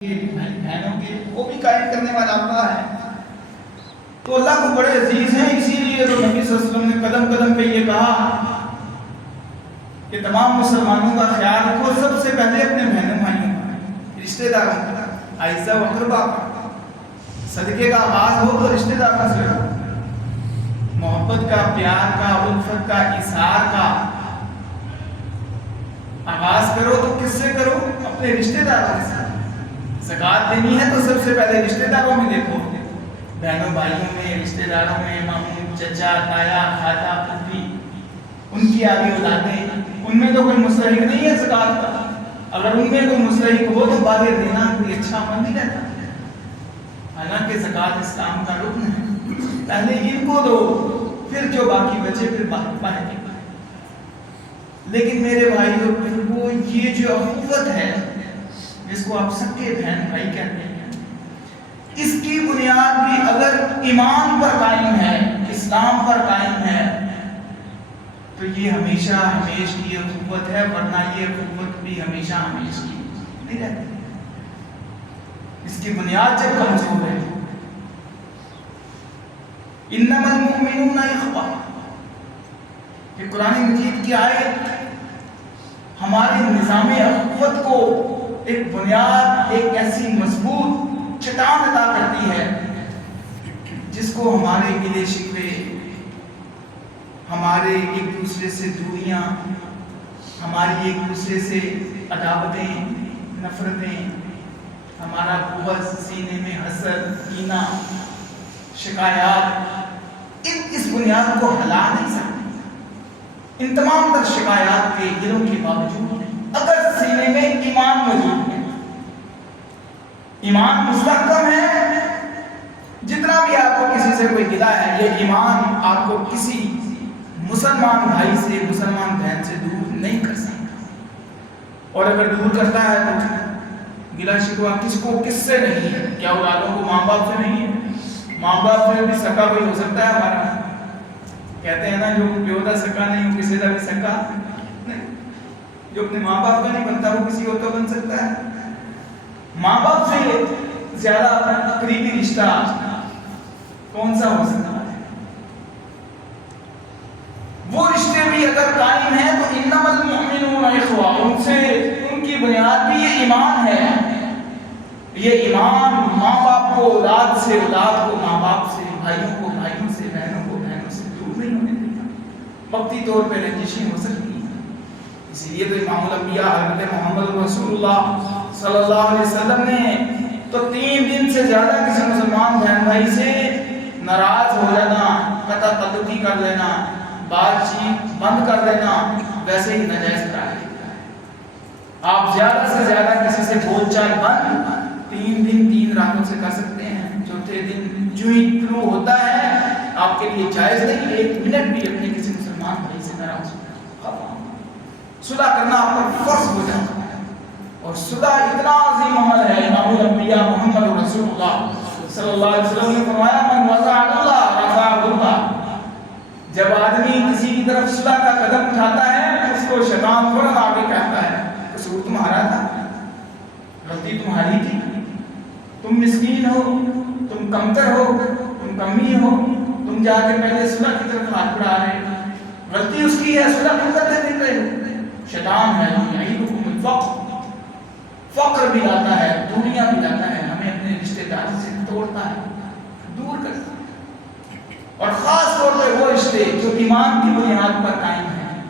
بہنوں کے وہ بھی قائم کرنے والا اللہ ہے. تو اللہ کو بڑے عزیز ہیں، اسی لیے تو نبی صلی اللہ علیہ وسلم نے قدم قدم پہ یہ کہا کہ تمام مسلمانوں کا خیال رکھو، سب سے پہلے اپنے بہنوں بھائیوں کا، رشتہ داروں کا، اعزہ و اقربا کا. صدقے کا آغاز ہو تو رشتہ داروں سے ہو، محبت کا، پیار کا، الفت کا، اظہار کا آغاز کرو تو کس سے کرو؟ اپنے رشتہ داروں سے. زکوٰۃ دینی ہے تو سب سے پہلے رشتہ داروں میں دیکھو، بہنوں بھائیوں میں، رشتہ داروں میں، ماموں، چچا، تایا، کھاتا، پھوپھی، ان کی آگے اولادیں، ان میں تو کوئی مستحق نہیں ہے زکوٰۃ کا. اگر ان میں کوئی مستحق ہو تو باہر دینا کوئی اچھا عمل نہیں رہتا. حالانکہ زکوٰۃ اسلام کا رکن ہے. پہلے ان کو دو، پھر جو باقی بچے پھر باہر دے. لیکن میرے بھائیوں، پھر وہ یہ جو اخوت ہے جس کو آپ سب کے بہن بھائی کہتے ہیں، اس کی بنیاد بھی اگر ایمان پر قائم ہے، اسلام پر قائم ہے، تو یہ ہمیشہ ہمیش کی اخوت ہے، ورنہ یہ اخوت بھی ہمیشہ ہمیش کی نہیں رہتی. اس کی بنیاد جب کمزور ہے. انما المؤمنون اخوہ، یہ قرآن مجید کی آیت ہمارے نظام اخوت کو ایک بنیاد، ایک ایسی مضبوط چٹان عطا کرتی ہے جس کو ہمارے گلے شکوے، ہمارے ایک دوسرے سے دوریاں، ہماری ایک دوسرے سے عداوتیں، نفرتیں، ہمارا بغض، سینے میں حسد، کینہ، شکایات، اس بنیاد کو ہلا نہیں سکتے. ان تمام تر شکایات کے گلوں کے باوجود اگر سینے میں ایمان موجود ہے، ایمان مستحکم ہے، جتنا بھی آپ کو کسی سے کوئی گلہ ہے، یہ ایمان آپ کو کسی مسلمان بھائی سے، مسلمان بہن سے دور نہیں کر سکتا. اور اگر دور کرتا ہے تو گلہ شکوہ کس کو، کس سے نہیں ہے؟ کیا اولادوں کو ماں باپ سے نہیں ہے؟ ماں باپ سے بھی سکا کوئی ہو سکتا ہے ہمارا؟ کہتے ہیں نا، جو بیودا سکا نہیں وہ کسی کا بھی سکا نہیں. جو اپنے ماں باپ کا نہیں بنتا وہ کسی اور کا بن سکتا ہے. ماں باپ سے زیادہ قریبی رشتہ کون سا ہو سکتا ہے؟ وہ رشتے بھی اگر قائم ہیں تو انما المؤمنون اخوہ، ان سے، ان کی بنیاد بھی یہ ایمان ہے. یہ ایمان ماں باپ کو اولاد سے، اولاد کو ماں باپ سے، بھائیوں کو بھائیوں سے، بہنوں کو بہنوں سے دور نہیں ہونے دیتا. وقتی طور پہ رنجشیں ہو سکتی ہیں، اسی لیے تو امام الانبیاء حضرت محمد رسول اللہ صلی اللہ علیہ وسلم نے تو 3 دن سے زیادہ کسی مسلمان بہن بھائی سے ناراض ہو جانا، قطع تعلقی کر لینا، بات چیت بند کر دینا، ویسے ہی ناجائز قرار دیتا ہے. آپ زیادہ سے زیادہ کسی سے بول چال بند 3 دن 3 راتوں سے کر سکتے ہیں. چوتھے دن جو ہی طلوع ہوتا ہے آپ کے لیے جائز نہیں 1 منٹ بھی اپنے کسی مسلمان بھائی سے ناراض ہونا. صلح کرنا آپ پر فرض ہو جاتا ہے. اور صلح اتنا عظیم عمل ہے، امام الانبیاء محمد رسول اللہ صلی اللہ علیہ وسلم نے فرمایا، من وضع اللہ رفعہ اللہ. جب آدمی کسی کی طرف صلح کا قدم اٹھاتا ہے اس کو شیطان فوراً آگے کہتا ہے، قصور تمہارا تھا، غلطی تمہاری تھی، تم مسکین ہو، تم کمتر ہو، تم کمی ہو، تم جا کے پہلے صلح کی طرف ہاتھ بڑھا رہے ہو، غلطی اس کی ہے، صلح کیوں کرتے دن رہے ہو؟ شیطان ہے یعیدکم الفقر، فقر بھی لاتا ہے، دوریاں بھی لاتا ہے، ہمیں اپنے رشتہ داروں سے توڑتا ہے، دور کرتا ہے. اور خاص طور پہ وہ رشتے جو ایمان کی بنیاد پر قائم ہیں،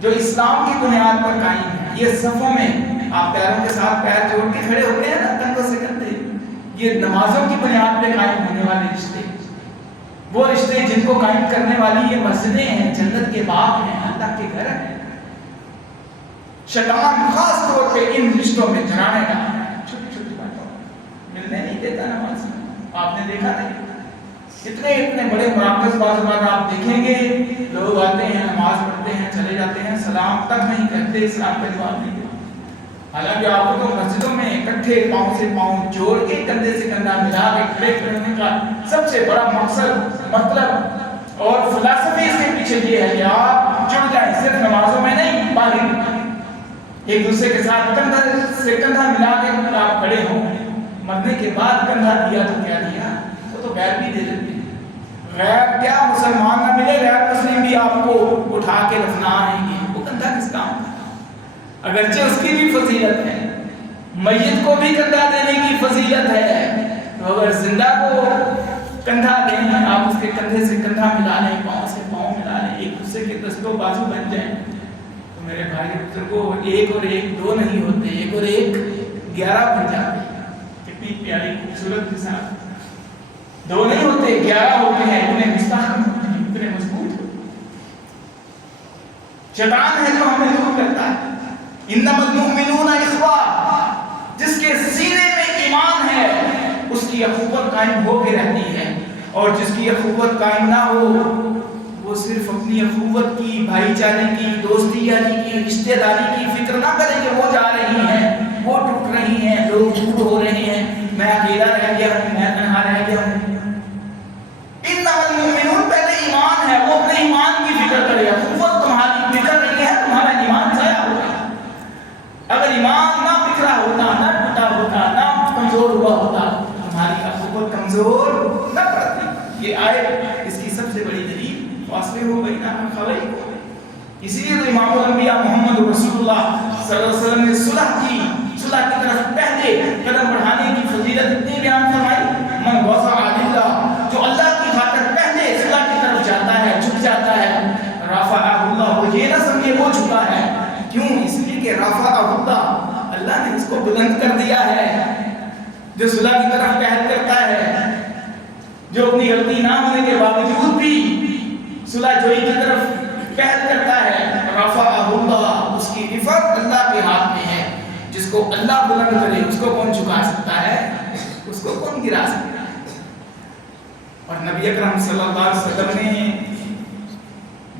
جو اسلام کی بنیاد پر قائم ہیں. یہ صفوں میں آپ پیروں کے ساتھ پیر جوڑ کے کھڑے ہوتے ہیں نا، کندھوں سے کرتے ہیں، یہ نمازوں کی بنیاد پہ قائم ہونے والے رشتے، وہ رشتے جن کو قائم کرنے والی یہ مسجدیں ہیں، جنت کے باغ ہیں، اللہ کے گھر ہیں. شیطان خاص طور پہ ان رشتوں میں جھرانے کا چھوٹی چھوٹی باتوں ملنے نہیں دیتا. نماز آپ نے دیکھا نہیں، اتنے بڑے مراکز بعض بار آپ دیکھیں گے، لوگ آتے ہیں، نماز پڑھتے ہیں، چلے جاتے ہیں، سلام تک نہیں کہتے، اسلام کا جواب نہیں دیتے. حالانکہ آپ کو تو مسجدوں میں اکٹھے پاؤں سے پاؤں جوڑ کے، کندھے سے کندھا ملا کے کھڑے ہونے کا سب سے بڑا مقصد، مطلب اور فلسفی اس کے پیچھے یہ ہے کہ آپ جڑ جائیں، صرف نمازوں میں نہیں، باہر ایک دوسرے کے ساتھ کندھا سے کندھا ملا کے آپ کھڑے ہوں. مرنے کے بعد کندھا دیا تو کیا دیا؟ وہ تو غیر بھی دے دیتے ہیں۔ غیر کیا مسلمان نہ ملے، غیر مسلم بھی آپ کو اٹھا کے دفنا آئیں گے، وہ کندھا کس کام کا؟ اگرچہ اس کی بھی فضیلت ہے، میت کو بھی کندھا دینے کی فضیلت ہے، تو اگر زندہ کو کندھا دیں، آپ اس کے کندھے سے کندھا ملا لیں، پاؤں سے پاؤں ملا لیں، ایک دوسرے کے دستوں بازو بن جائیں، تو میرے بھائی بزرگوں ایک اور ایک دو نہیں ہوتے، ایک اور ایک 11 بن جاتے ہیں۔ کتنی پیاری خوبصورت مثال، 2 نہیں ہوتے 11 ہوتے ہیں، اتنے مستحکم ہوتے ہیں، اتنے مضبوط ہوتے ہیں۔ شیطان ہے جو ہمیں دور کرتا ہے۔ انما المؤمنون اخوہ، جس کے سینے میں ایمان ہے اس کی اخوت قائم ہو کے رہتی ہے، اور جس کی اخوت قائم نہ ہو وہ صرف اپنی اخوت کی، بھائی چارے کی، دوستی یاری کی، رشتہ داری کی فکر نہ کرے کہ وہ جا رہی ہیں، وہ ٹوٹ رہی ہیں، لوگ دور ہو رہے ہیں، میں اکیلا رہ گیا ہوں، میں تنہا رہ گیا ہوں۔ انما المؤمنون پہلے ایمان ہے، وہ اپنے ایمان کی فکر کرے، اخوت تمہاری فکر نہیں ہے، تمہارا ایمان ضائع ہو گیا۔ اگر ایمان نہ بکھرا ہوتا، نہ ٹوٹا ہوتا، نہ کمزور ہوا ہوتا، ہماری اخوت کمزور نہ پڑتی۔ یہ آیت اس کی سب سے بڑی دلیل فاصلے ہو گئی نا خبری کو۔ اسی لیے تو امام الانبیاء محمد رسول اللہ صلی اللہ علیہ وسلم نے صلح کی طرف پہلے قدم بڑھانے کی فضیلت اتنی بیان فرمائی۔ من وضع للہ، جو اللہ کی خاطر پہلے صلح کی طرف جاتا ہے، جھک جاتا ہے، رفعہ اللہ، وہ یہ نہ سمجھے وہ جھکا ہے، کیوں؟ اس لیے کہ رفعہ اللہ، اللہ نے اس کو بلند کر دیا ہے۔ جو صلح کی طرف پہل کرتا ہے، جو اپنی غلطی نہ ہونے کے باوجود بھی صلح جوئی کی طرف پہل کرتا ہے، رفعہ اللہ، اس کی رفعت اللہ کے ہاتھ میں ہے۔ جس کو اللہ بلند کرے اس کو کون جھکا سکتا ہے، اس کو کون گرا سکتا ہے؟ اور نبی اکرم صلی اللہ علیہ وسلم نے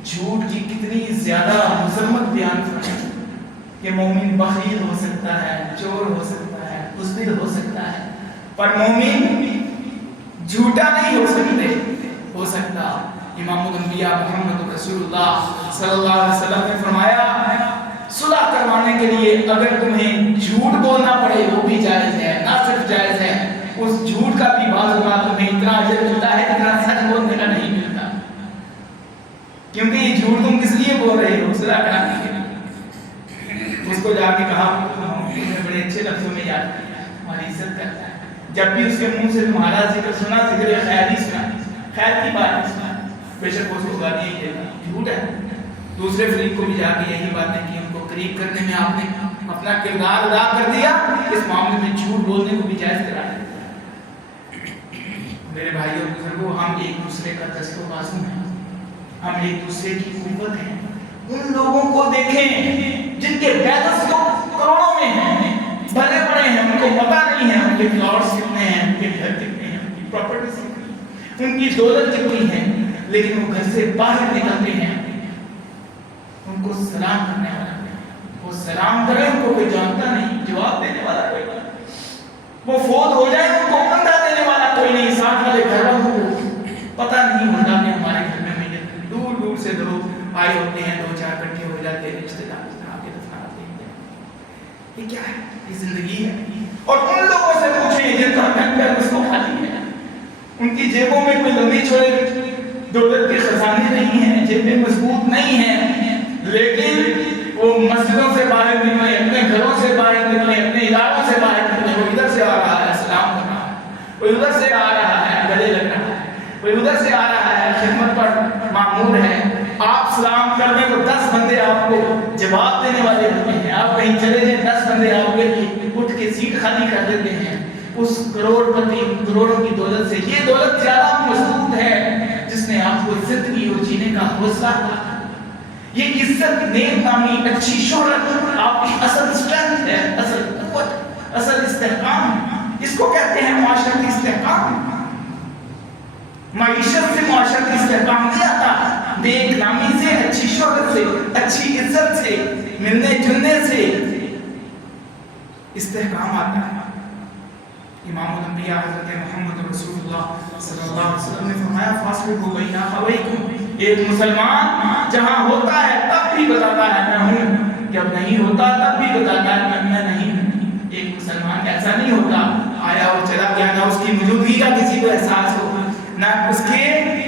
جھوٹ کی کتنی زیادہ مذمت بیان فرمائی کہ مومن بخیل ہو سکتا ہے، چور ہو سکتا ہے، بزدل ہو سکتا ہے، پر مومن جھوٹا نہیں ہو سکتا۔ امام الانبیاء محمد رسول اللہ صلی اللہ علیہ وسلم نے فرمایا صلح کروانے کے لیے اگر تمہیں جھوٹ بولنا پڑے وہ بھی جائز ہے، نہ صرف جائز ہے، اس جھوٹ کا بھی بعض اوقات تمہیں اتنا اجر ملتا ہے جتنا سچ بولنے کا نہیں ملتا، کیونکہ یہ جھوٹ تم کس لیے بول رہے ہو؟ صلح کرانے کے لیے۔ اس کو جا کے کہا، بڑے اچھے لفظوں میں یاد کیا، ہماری عزت کرتا ہے، جب بھی اس کے منہ سے تمہارا ذکر سنا، ذکر خیر ہی سنا، خیر کی بات سنا، بے شک اس کو گالی ہی دینا جھوٹ ہے۔ دوسرے فریق کو بھی جا کے یہی باتیں کی، ان کو قریب کرنے میں آپ نے اپنا کردار ادا کر دیا، اس معاملے میں جھوٹ بولنے کو بھی جائز کرا دیا۔ میرے بھائی اور بزرگوں، ہم ایک دوسرے کا دست و بازو ہیں، ہم ایک دوسرے کی قوت ہیں۔ ان لوگوں کو دیکھیں جن کے بیلنس تو کروڑوں میں ہیں، بھرے پڑے ہیں، ان کو پتہ نہیں ہے ان کے پلاٹس کتنے ہیں، ان کے گھر کتنے ہیں، ان کی پراپرٹیز کتنی ہیں، ان کی دولت کتنی ہے، لیکن وہ گھر سے باہر نکلتے ہیں، ان کو سلام کرنے والا نہیں، وہ سلام کرے ان کو کوئی جانتا نہیں، جواب دینے والا کوئی نہیں، وہ فوت ہو جائے ان کو کندھا دینے والا کوئی نہیں، ساتھ والے گھر والوں کو پتہ نہیں ہوتا کہ ہمارے گھر میں میت دور دور سے لوگ آئے ہوتے ہیں، 2-4 اکٹھے ہو جاتے ہیں، رشتے دار کے دفناتے ہیں۔ یہ کیا ہے؟ یہ زندگی ہے۔ اور ان لوگوں سے پوچھیں جن کا گھر اس کو خالی ہے، ان کی جیبوں میں کوئی لمبی چھوڑے دولت کے خزانے نہیں ہیں، جیبیں مضبوط نہیں ہیں، لیکن وہ مسجدوں سے باہر نکلے، اپنے گھروں سے باہر نکلے، اپنے اداروں سے باہر نکلے، وہ ادھر سے آ رہا ہے سلام کر رہا ہے، کوئی ادھر سے آ رہا ہے گلے لگ رہا ہے، کوئی ادھر سے آ رہا ہے خدمت پر مامور ہے، آپ سلام کر دیں تو 10 بندے آپ کو جواب دینے والے ہوتے ہیں، آپ کہیں چلے جائیں 10 بندے آپ کے لیے اٹھ کے سیٹ خالی کر دیتے ہیں۔ اس کروڑوں کی دولت سے یہ دولت زیادہ مضبوط ہے جس نے آپ کو زندگی اور جینے کا حوصلہ دیا۔ یہ عزت، نیک نامی، اچھی شہرت آپ کی اصل اسٹرینتھ ہے، اصل قوت، اصل استحکام، اس کو کہتے ہیں معاشرتی استحکام۔ معیشت سے معاشرتی استحکام نہیں آتا، نیک نامی سے، اچھی شہرت سے، اچھی عزت سے، ملنے جلنے سے استحکام آتا ہے۔ امام الانبیاء حضرت محمد رسول اللہ صلی اللہ علیہ وسلم نے فرمایا فاصلحوا بین اخویکم، ایک مسلمان جہاں ہوتا ہے تب بھی بتاتا ہے میں ہوں، جب نہیں ہوتا تب بھی بتاتا ہے میں نہیں ہوں۔ ایک مسلمان ایسا نہیں ہوتا آیا اور کی موجودگی کا کسی کو احساس ہو، نہ اس کے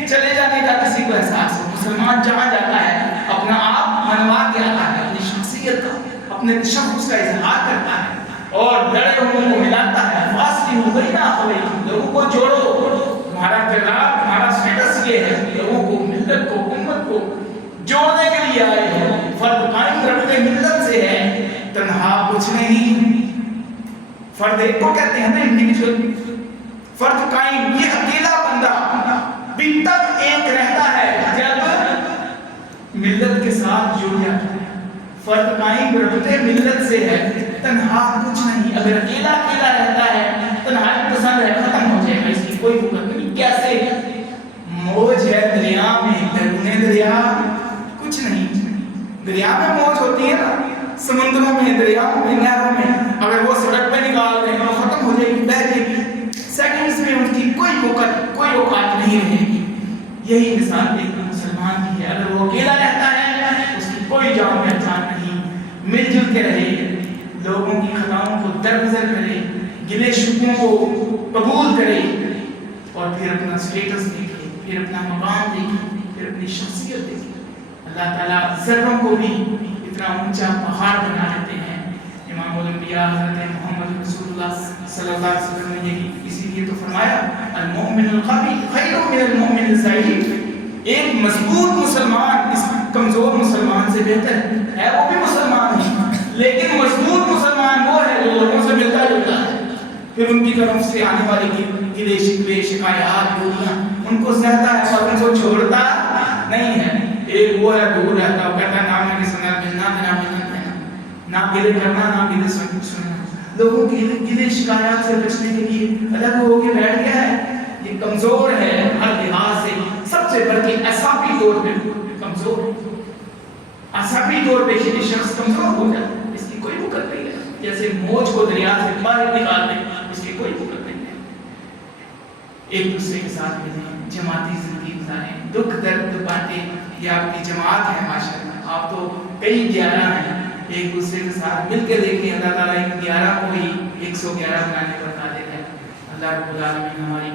چلے جانے کا کسی کو احساس ہو۔ مسلمان جہاں جاتا ہے اپنا آپ منوا کے آتا ہے، اپنی شخصیت کا، اپنے تشخص کا اظہار کرتا ہے اور لڑے ہوئے کو ملاتا ہے۔ فاصلحوا بین اخویکم، لوگوں کو جوڑو، تمہارا کردار، تمہارا اسٹیٹس یہ ہے، لوگوں کو، ملت کو، امت کو جوڑنے کے لیے آئے ہیں۔ فرد قائم رکھتے ملت سے ہے، تنہا کچھ نہیں۔ فرد ایک کو کہتے ہیں نا انڈیویجول، فرد قائم، یہ اکیلا بندہ بھی تب ایک رہتا ہے جب ملت کے ساتھ جڑ جاتا ہے۔ فرد قائم رکھتے ملت سے ہے، تنہا کچھ نہیں۔ اگر اکیلا اکیلا رہتا ہے، تنہائی پسند ہے، ختم ہو جائے گا، اس کی کوئی حکم نہیں۔ کیسے موج ہے دریا میں، درون دریا کچھ نہیں۔ دریا میں موج ہوتی ہے نا، سمندروں میں، دریاؤں میں، نہروں میں، اگر وہ سڑک پہ نکال دیں تو ختم ہو جائے گی، بہہ جائے گی، سیکنڈز میں ان کی کوئی وقت، کوئی اوقات نہیں رہے گی۔ یہی مثال ایک مسلمان کی ہے، اگر وہ اکیلا رہتا ہے اس کی کوئی جان پہچان نہیں، مل جل کے رہے، لوگوں کی خطاؤں کو درگزر کرے، گلے شکووں کو قبول کرے، اور پھر اپنا اسٹیٹس دیکھے، پھر اپنا مقام دیکھے، پھر اپنی شخصیت دیکھے۔ اللہ تعالیٰ ذروں کو بھی اتنا اونچا پہاڑ بنا دیتے ہیں۔ امام الانبیاء حضرت محمد رسول اللہ صلی اللہ علیہ وسلم نے یہی اسی لیے تو فرمایا المؤمن القوی خیر من المؤمن الضعیف، ایک مضبوط مسلمان اس کمزور مسلمان سے بہتر ہے۔ وہ بھی مسلمان ہے لیکن مضبوط مسلمان وہ ہے جو لوگوں سے ملتا جلتا ہے، پھر ان کی طرف سے آنے والی گلے شکوے شکایات بولیاں ان کو سہتا ہے اور ان کو چھوڑتا نہیں ہے۔ ایک وہ ہے دور رہتا ہے، وہ کہتا ہے نہ میری سنت ملنا نہ ملنا، نہ گلے کرنا نہ گلے سننا، لوگوں کی گلے شکایات سے بچنے کے لیے الگ ہو کے بیٹھ گیا ہے۔ یہ کمزور ہے ہر لحاظ سے، سب سے بڑھ کے اعصابی طور پہ کمزور ہے۔ اعصابی طور پہ یہ شخص کمزور ہو جائے، اس کی کوئی وقت نہیں ہے۔ جیسے موج کو دریا سے باہر نکال دیں، اس کی کوئی وقت نہیں ہے۔ ایک دوسرے کے ساتھ ملیں، جماعتی زندگی گزاریں، دکھ درد بانٹیں۔ یہ آپ کی جماعت ہے ماشاءاللہ، آپ تو کئی 11 ہیں، ایک دوسرے کے ساتھ مل کے دیکھیں، اللہ تعالیٰ ان 11 کو ہی 111 بنانے پر قادر ہے۔ اللہ رب العالمین ہماری